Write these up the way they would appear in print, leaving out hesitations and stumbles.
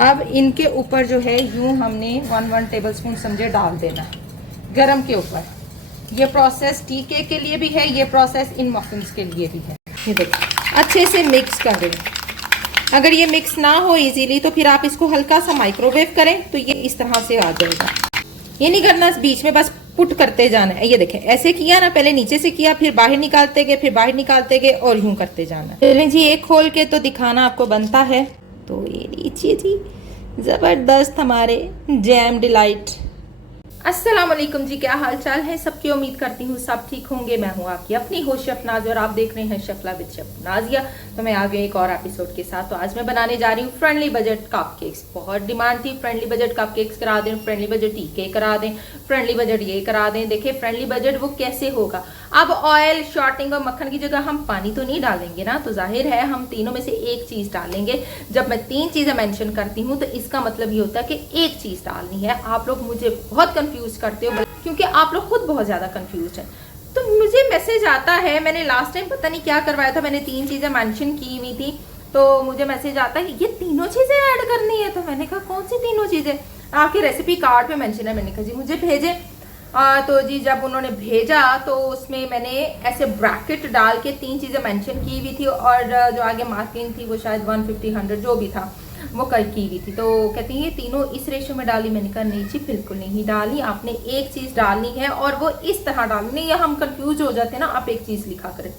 अब इनके ऊपर जो है यूं हमने 1 टेबलस्पून समझे डाल देना गरम के ऊपर। ये प्रोसेस टी केक के लिए भी है, ये प्रोसेस इन मफिन्स के लिए भी है। ये देखिए अच्छे से मिक्स कर दें। अगर ये मिक्स ना हो इजीली तो फिर आप इसको हल्का सा माइक्रोवेव करें तो ये इस तरह से आ जाएगा। ये नहीं करना बीच में बस पुट करते जाना है। ये देखें ऐसे किया ना, पहले नीचे से किया फिर बाहर निकालते गए, फिर बाहर निकालते गए और यूं करते जाना। चलिए जी एक खोल के तो दिखाना आपको बनता है। तो ये लीजिए जी जबरदस्त हमारे जैम डिलाइट। अस्सलाम वालेकुम जी, क्या हाल चाल है सबकी। उम्मीद करती हूँ सब ठीक होंगे। मैं हूँ आपकी अपनी होस्ट शेफ नाज और आप देख रहे हैं शेफला विद शेफ नाजिया। तो मैं आ गई एक और एपिसोड के साथ। तो आज मैं बनाने जा रही हूँ फ्रेंडली बजट कपकेक्स। बहुत डिमांड थी फ्रेंडली बजट कपकेक्स करा दें, फ्रेंडली बजट टी केक करा दें, फ्रेंडली बजट ये करा दें। देखिए फ्रेंडली बजट वो कैसे होगा। अब ऑयल शॉर्टिंग और मक्खन की जगह हम पानी तो नहीं डालेंगे ना, तो जाहिर है हम तीनों में से एक चीज डालेंगे। जब मैं 3 चीजें मेंशन करती हूँ तो इसका मतलब ये होता है कि एक चीज डालनी है। आप लोग मुझे बहुत कंफ्यूज करते हो क्योंकि आप लोग खुद बहुत ज्यादा कंफ्यूज हैं। तो मुझे मैसेज आता है, मैंने लास्ट टाइम पता नहीं क्या करवाया था, मैंने 3 चीजें मेंशन की हुई थी, तो मुझे मैसेज आता है ये तीनों चीजें ऐड करनी है। तो मैंने कहा कौन सी तीनों चीजें, आपके रेसिपी कार्ड पे मेंशन है। मैंने कहा जी मुझे भेजे। तो जी जब उन्होंने भेजा तो उसमें मैंने ऐसे ब्रैकेट डाल के 3 चीजें मेंशन की हुई थी और जो आगे मार्किंग थी वो शायद 150 100 जो भी था वो की हुई थी। तो कहती है ये तीनों इस रेशो में डाली। मैंने कहा नहीं जी बिल्कुल नहीं डाली, आपने एक चीज डालनी है और वो इस तरह डालनी है। हम कंफ्यूज हो जाते हैं ना, आप एक चीज लिखा करें,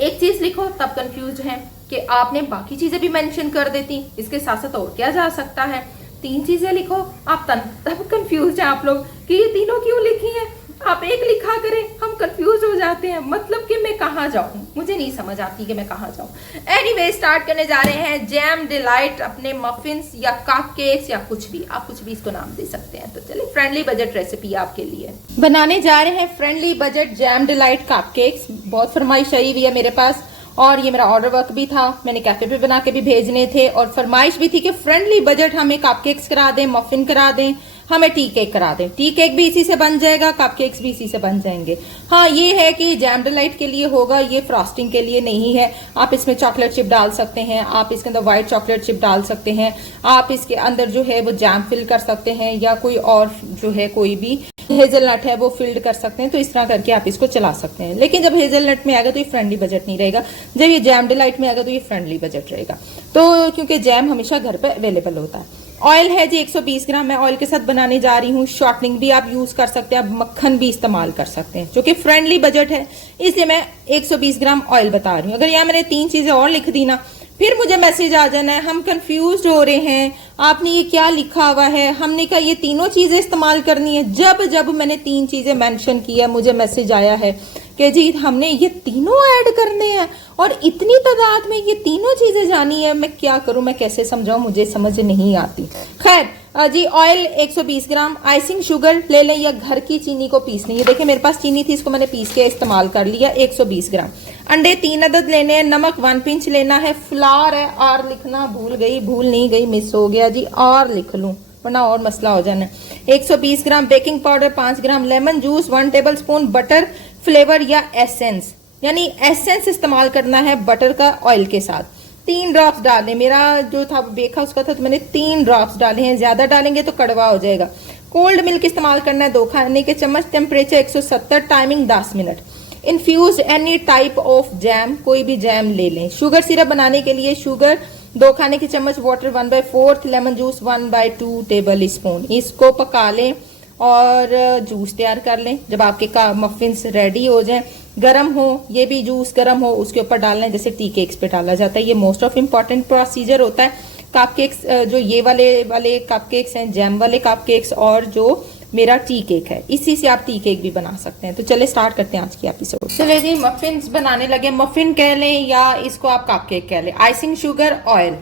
एक चीज लिखो तब कंफ्यूज है कि आपने बाकी चीजें भी मेंशन कर देती, इसके साथ साथ और क्या जा सकता है। 3 चीजें लिखो आप तब कंफ्यूज है आप लोग कि ये तीनों क्यों लिखी हैं। आप एक लिखा करें, हम कंफ्यूज हो जाते हैं। मतलब कि मैं कहाँ जाऊं, मुझे नहीं समझ आती कि मैं कहाँ जाऊं। एनीवे स्टार्ट करने जा रहे हैं जैम डिलाइट अपने मफिन्स या कपकेक्स या कुछ भी, आप कुछ भी इसको नाम दे सकते हैं। तो चलिए फ्रेंडली बजट रेसिपी आपके लिए बनाने जा रहे हैं friendly budget jam delight cupcakes. बहुत फरमाइश आई हुई है मेरे पास और ये मेरा ऑर्डर वर्क भी था, मैंने कैफे पे बना के भी भेजने थे और फरमाइश भी थी कि फ्रेंडली बजट हमें कपकेक्स करा दें, मफिन करा दें, हमें टी केक करा दें। टी केक भी इसी से बन जाएगा, कपकेक्स भी इसी से बन जाएंगे। हाँ ये है कि जैम डिलाइट के लिए होगा, ये फ्रॉस्टिंग के लिए नहीं है। आप इसमें चॉकलेट चिप डाल सकते हैं, आप इसके अंदर व्हाइट चॉकलेट चिप डाल सकते हैं, आप इसके अंदर जो है वो जैम फिल कर सकते हैं या कोई और जो है कोई भी हेजलनट है वो फिल्ड कर सकते हैं। तो इस तरह करके आप इसको चला सकते हैं। लेकिन जब हेजलनट में आएगा तो ये फ्रेंडली बजट नहीं रहेगा, जब ये जैम डिलाइट में आएगा तो ये फ्रेंडली बजट रहेगा। तो क्योंकि जैम हमेशा घर पे अवेलेबल होता है। ऑयल है जी 120 ग्राम, मैं ऑयल के साथ बनाने जा रही हूँ। शॉर्टनिंग भी आप यूज कर सकते हैं, आप मक्खन भी इस्तेमाल कर सकते हैं, जो कि फ्रेंडली बजट है इसलिए मैं 120 ग्राम ऑयल बता रही हूँ। अगर यहाँ मैंने 3 चीजें और लिख दी ना फिर मुझे मैसेज आ जाना है हम कंफ्यूज हो रहे हैं, आपने ये क्या लिखा हुआ है। हमने कहा ये तीनों चीजें इस्तेमाल करनी है। जब मैंने 3 चीजें मेंशन की है मुझे मैसेज आया है कि जी हमने ये तीनों ऐड करने हैं और इतनी तादाद में ये तीनों चीजें जानी है। मैं क्या करूं, मैं कैसे समझाऊं, मुझे समझ नहीं आती। खैर जी ऑयल 120 ग्राम, आइसिंग शुगर ले लें या घर की चीनी को पीस लें। ये देखिए मेरे पास चीनी थी, इसको मैंने पीस के इस्तेमाल कर लिया। 120 ग्राम अंडे 3 अदद लेने हैं, नमक 1 पिंच लेना है, फ्लावर है, आर लिखना भूल नहीं गई, मिस हो गया जी, और लिख लूं वरना और मसला हो जाना। 120 gram baking powder, 5 gram lemon juice, 1 tablespoon butter flavour या एसेंस, यानी एसेंस इस्तेमाल करना है बटर का ऑयल के साथ। 3 ड्रॉप्स डालें, मेरा जो था बेखा उसका था तो मैंने 3 ड्रॉप्स डाले हैं, ज्यादा डालेंगे तो कड़वा हो जाएगा। कोल्ड मिल्क इस्तेमाल करना है 2 खाने के चम्मच, temperature 170, timing 10 minute. Infuse any type of jam, कोई भी जैम ले लें। शुगर सिरप बनाने के लिए शुगर 2 खाने के चम्मच, water 1/4, lemon juice 1/2 table spoon. इसको पका लें और जूस तैयार कर लें। जब आपके मफिन्स रेडी हो जाएं, गरम हो, ये भी जूस गरम हो उसके ऊपर डालना है जैसे टी केक्स पे डाला जाता है। ये मोस्ट ऑफ इम्पॉर्टेंट प्रोसीजर होता है। कपकेक्स जो ये वाले कपकेक्स हैं, जैम वाले कपकेक्स और जो मेरा टी केक है, इसी से आप टी केक भी बना सकते हैं। तो चले स्टार्ट करते हैं आज की एपिसोड। चलिए जी मफिन्स बनाने लगे। मफिन कह लें या इसको आप कपकेक कह लें। आइसिंग शुगर ऑयल,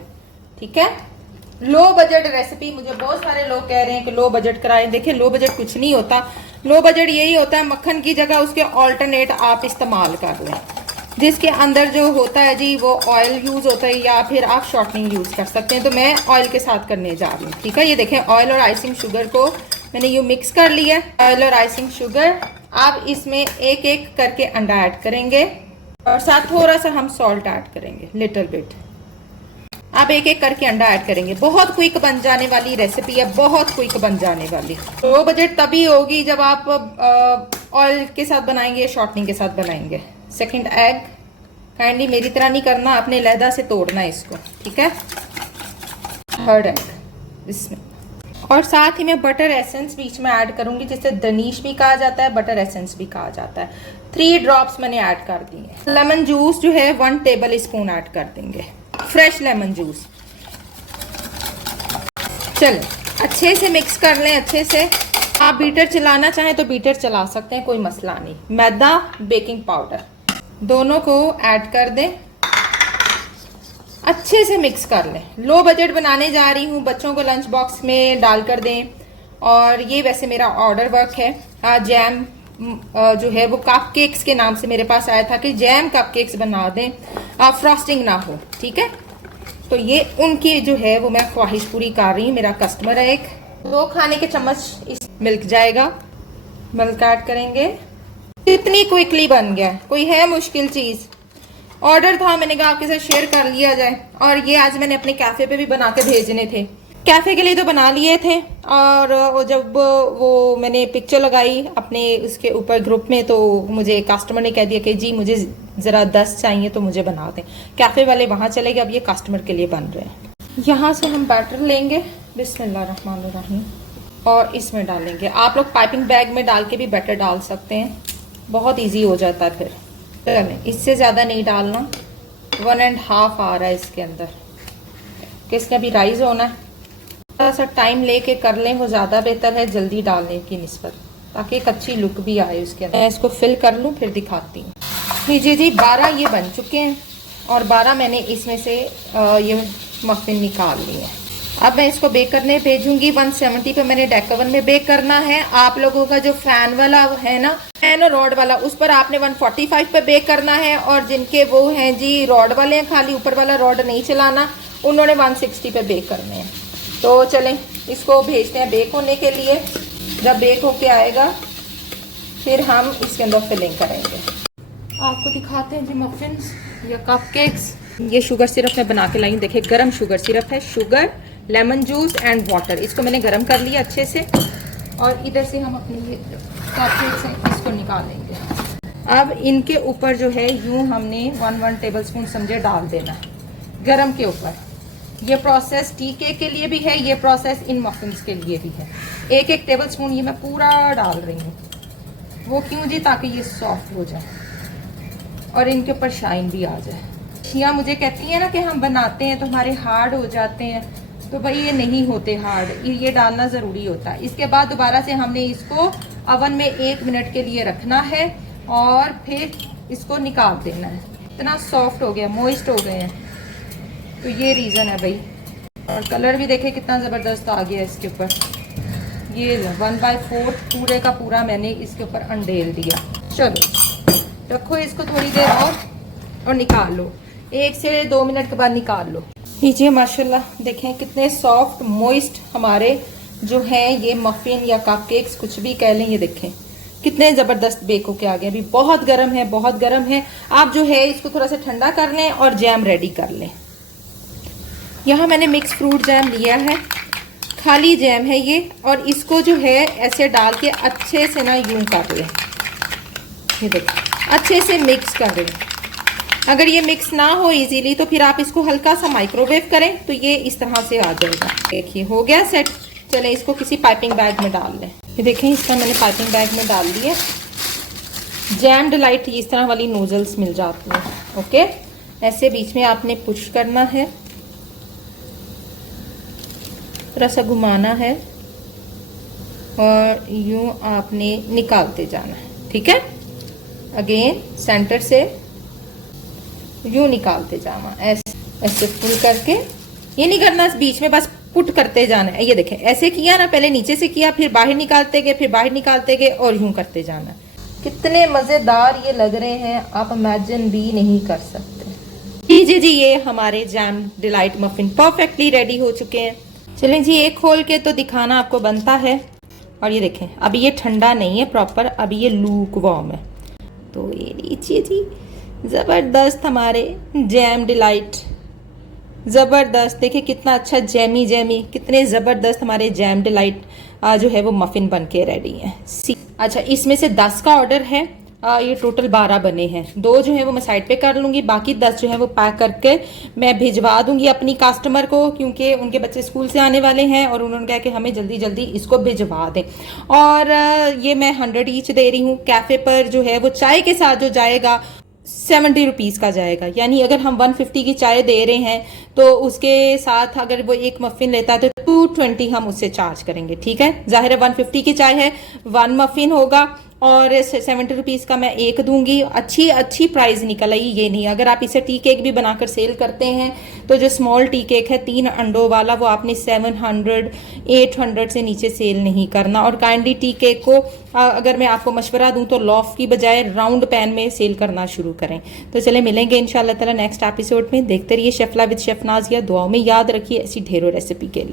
ठीक है। लो बजट रेसिपी, मुझे बहुत सारे लोग कह रहे हैं कि लो बजट कराएं। देखिए लो बजट कुछ नहीं होता, लो बजट यही होता है मक्खन की जगह उसके ऑल्टरनेट आप इस्तेमाल कर लें, जिसके अंदर जो होता है जी वो ऑयल यूज होता है या फिर आप शॉर्टनिंग यूज कर सकते हैं। तो मैं ऑयल के साथ करने जा रही हूँ, ठीक है। ये देखें ऑयल और आइसिंग शुगर को मैंने यूं मिक्स कर लिया। ऑयल और आइसिंग शुगर, आप इसमें एक एक करके अंडा ऐड करेंगे और साथ थोड़ा सा हम सॉल्ट ऐड करेंगे, लिटिल बिट। अब एक एक करके अंडा ऐड करेंगे। बहुत क्विक बन जाने वाली रेसिपी है, बहुत क्विक बन जाने वाली। लो बजट तभी होगी जब आप ऑयल के साथ बनाएंगे, शॉर्टनिंग के साथ बनाएंगे। सेकंड एग काइंडली मेरी तरह नहीं करना, अपने लहदा से तोड़ना है इसको, ठीक है। थर्ड एग इसमें, और साथ ही मैं बटर एसेंस बीच में ऐड करूंगी, जिसे दनीश भी कहा जाता है, बटर एसेंस भी कहा जाता है। 3 ड्रॉप्स मैंने ऐड कर दिए। लेमन जूस जो है 1 टेबल स्पून ऐड कर देंगे, फ्रेश लेमन जूस। चलो अच्छे से मिक्स कर लें, अच्छे से। आप बीटर चलाना चाहें तो बीटर चला सकते हैं, कोई मसला नहीं। मैदा, बेकिंग पाउडर दोनों को ऐड कर दें, अच्छे से मिक्स कर लें। लो बजट बनाने जा रही हूँ, बच्चों को लंच बॉक्स में डाल कर दें। और ये वैसे मेरा ऑर्डर वर्क है। जैम जो है वो कप केक्स के नाम से मेरे पास आया था कि जैम कप केक्स बना दें, फ्रॉस्टिंग ना हो, ठीक है। तो ये उनकी जो है वो मैं ख्वाहिश पूरी कर रही हूँ। मेरा कस्टमर है एक। 2 खाने के चम्मच इस मिल्क जाएगा, मिल्क ऐड करेंगे। इतनी क्विकली बन गया, कोई है मुश्किल चीज। ऑर्डर था, मैंने कहा आपके साथ शेयर कर लिया जाए। और ये आज मैंने अपने कैफे पे भी बना के भेजने थे। कैफे के लिए तो बना लिए थे, और जब वो मैंने पिक्चर लगाई अपने उसके ऊपर ग्रुप में, तो मुझे कस्टमर ने कह दिया कि जी मुझे ज़रा 10 चाहिए तो मुझे बना दें। कैफे वाले वहाँ चले गए, अब ये कस्टमर के लिए बन रहे हैं। यहाँ से हम बैटर लेंगे, बिस्मिल्लाहिर्रहमानिर्रहीम, और इसमें डालेंगे। आप लोग पाइपिंग बैग में डाल के भी बैटर डाल सकते हैं, बहुत ईजी हो जाता है फिर। चलें, इससे ज़्यादा नहीं डालना। 1.5 आ रहा है इसके अंदर, कि इसका भी राइज होना है। थोड़ा सा टाइम लेके कर लें, वो ज़्यादा बेहतर है जल्दी डालने की निस्बत, ताकि एक अच्छी लुक भी आए उसके अंदर। मैं इसको फिल कर लूँ फिर दिखाती हूँ। लीजिए जी, 12 ये बन चुके हैं, और 12 मैंने इसमें से ये मफिन निकाल लिए हैं। अब मैं इसको बेक करने भेजूंगी। 170 पे मैंने डेक ओवन में बेक करना है। आप लोगों का जो फैन वाला है ना, फैन और रॉड वाला, उस पर आपने 145 पे बेक करना है। और जिनके वो हैं जी रॉड वाले हैं, खाली ऊपर वाला रॉड नहीं चलाना, उन्होंने 160 पे बेक करने हैं। तो चलें इसको भेजते हैं बेक होने के लिए। जब बेक होके आएगा फिर हम इसके अंदर फिलिंग करेंगे। आपको दिखाते हैं जी मफिन्स या कपकेक्स। ये शुगर सिरप मैं बना के लाई, देखिए गरम शुगर सिरप है। Sugar, lemon juice and water, इसको मैंने गरम कर लिया अच्छे से। और इधर से हम अपनी ये कपकेक्स हैं इसको निकाल लेंगे। अब इनके ऊपर जो है यूं हमने 1 टेबल स्पून समझे डाल देना गरम के ऊपर। ये प्रोसेस टी केक के लिए भी है, ये प्रोसेस इन मफिन्स के लिए भी है। 1 टेबल स्पून ये मैं पूरा डाल रही हूँ। वो क्यों जी? ताकि ये सॉफ्ट हो जाए और इनके ऊपर शाइन भी आ जाए। यहाँ मुझे कहती है ना कि हम बनाते हैं तो हमारे हार्ड हो जाते हैं, तो भाई ये नहीं होते हार्ड, ये डालना ज़रूरी होता है। इसके बाद दोबारा से हमने इसको अवन में 1 मिनट के लिए रखना है और फिर इसको निकाल देना है। इतना सॉफ्ट हो गया, मॉइस्ट हो गए हैं, तो ये रीज़न है भाई। और कलर भी देखे कितना ज़बरदस्त आ गया इसके ऊपर। ये 1/4 पूरे का पूरा मैंने इसके ऊपर अंडेल दिया। चलो रखो इसको थोड़ी देर और निकाल लो। 1 से 2 मिनट के बाद निकाल लो। लीजिए माशाल्लाह देखें कितने सॉफ्ट मॉइस्ट हमारे जो हैं ये मफिन या कपकेक्स, कुछ भी कह लें। ये देखें कितने ज़बरदस्त बेक होके आ गए। अभी बहुत गर्म है, बहुत गर्म है। आप जो है इसको थोड़ा सा ठंडा कर लें और जैम रेडी कर लें। यहाँ मैंने मिक्स फ्रूट जैम लिया है, खाली जैम है ये, और इसको जो है ऐसे डाल के अच्छे से ना यूं कर लें। ये देखिए अच्छे से मिक्स कर लें। अगर ये मिक्स ना हो इजीली तो फिर आप इसको हल्का सा माइक्रोवेव करें तो ये इस तरह से आ जाएगा। देखिए हो गया सेट। चले इसको किसी पाइपिंग बैग में डाल लें। ये देखें इसका मैंने पाइपिंग बैग में डाल दिया। जैम डिलाइट इस तरह वाली नोजल्स मिल जाती हैं। ओके, ऐसे बीच में आपने पुश करना है, थोड़ा सा घुमाना है और यूं आपने निकालते जाना है। ठीक है, अगेन सेंटर से यूं निकालते जाना, ऐसे फुल करके। ये नहीं करना बीच में, बस पुट करते जाना है। ये देखें ऐसे किया ना, पहले नीचे से किया, फिर बाहर निकालते गए, फिर बाहर निकालते गए और यूं करते जाना। कितने मजेदार ये लग रहे हैं, आप इमेजिन भी नहीं कर सकते। जी ये हमारे jam delight muffin perfectly ready हो चुके हैं। चलें जी एक खोल के तो दिखाना आपको बनता है। और ये देखें अभी ये ठंडा नहीं है प्रॉपर, अभी ये लूक वार्म है। तो ये लीजिए जी ज़बरदस्त हमारे जैम डिलाइट ज़बरदस्त, देखिए कितना अच्छा जैमी जैमी, कितने ज़बरदस्त हमारे जैम डिलाइट जो है वो मफ़िन बन के रेडी है। अच्छा, इसमें से 10 का ऑर्डर है, ये टोटल 12 बने हैं। 2 जो है वो मैं साइड पे कर लूँगी, बाकी 10 जो है वो पैक करके मैं भिजवा दूंगी अपनी कस्टमर को, क्योंकि उनके बच्चे स्कूल से आने वाले हैं और उन्होंने कहा कि हमें जल्दी जल्दी इसको भिजवा दें। और ये मैं 100 ईच दे रही हूँ। कैफ़े पर जो है वो चाय के साथ जो जाएगा 70 रुपीज़ का जाएगा, यानी अगर हम 150 की चाय दे रहे हैं तो उसके साथ अगर वो एक मफ़िन लेता है तो 220 हम उससे चार्ज करेंगे। ठीक है, जाहिर है 150 की चाय है, 1 मफ़िन होगा और 70 रुपीज़ का मैं एक दूंगी। अच्छी प्राइस निकल आई ये नहीं। अगर आप इसे टी केक भी बनाकर सेल करते हैं तो जो स्मॉल टी केक है 3 अंडों वाला, वो आपने 700 800 से नीचे सेल नहीं करना। और काइंडली टी केक को अगर मैं आपको मशवरा दूं तो लॉफ की बजाय राउंड पैन में सेल करना शुरू करें। तो चले मिलेंगे इंशाल्लाह ताला नेक्स्ट एपिसोड में। देखते रहिए chef live with chef Nazia. दुआओं में याद रखिए ऐसी ढेरों रेसिपी के लिए।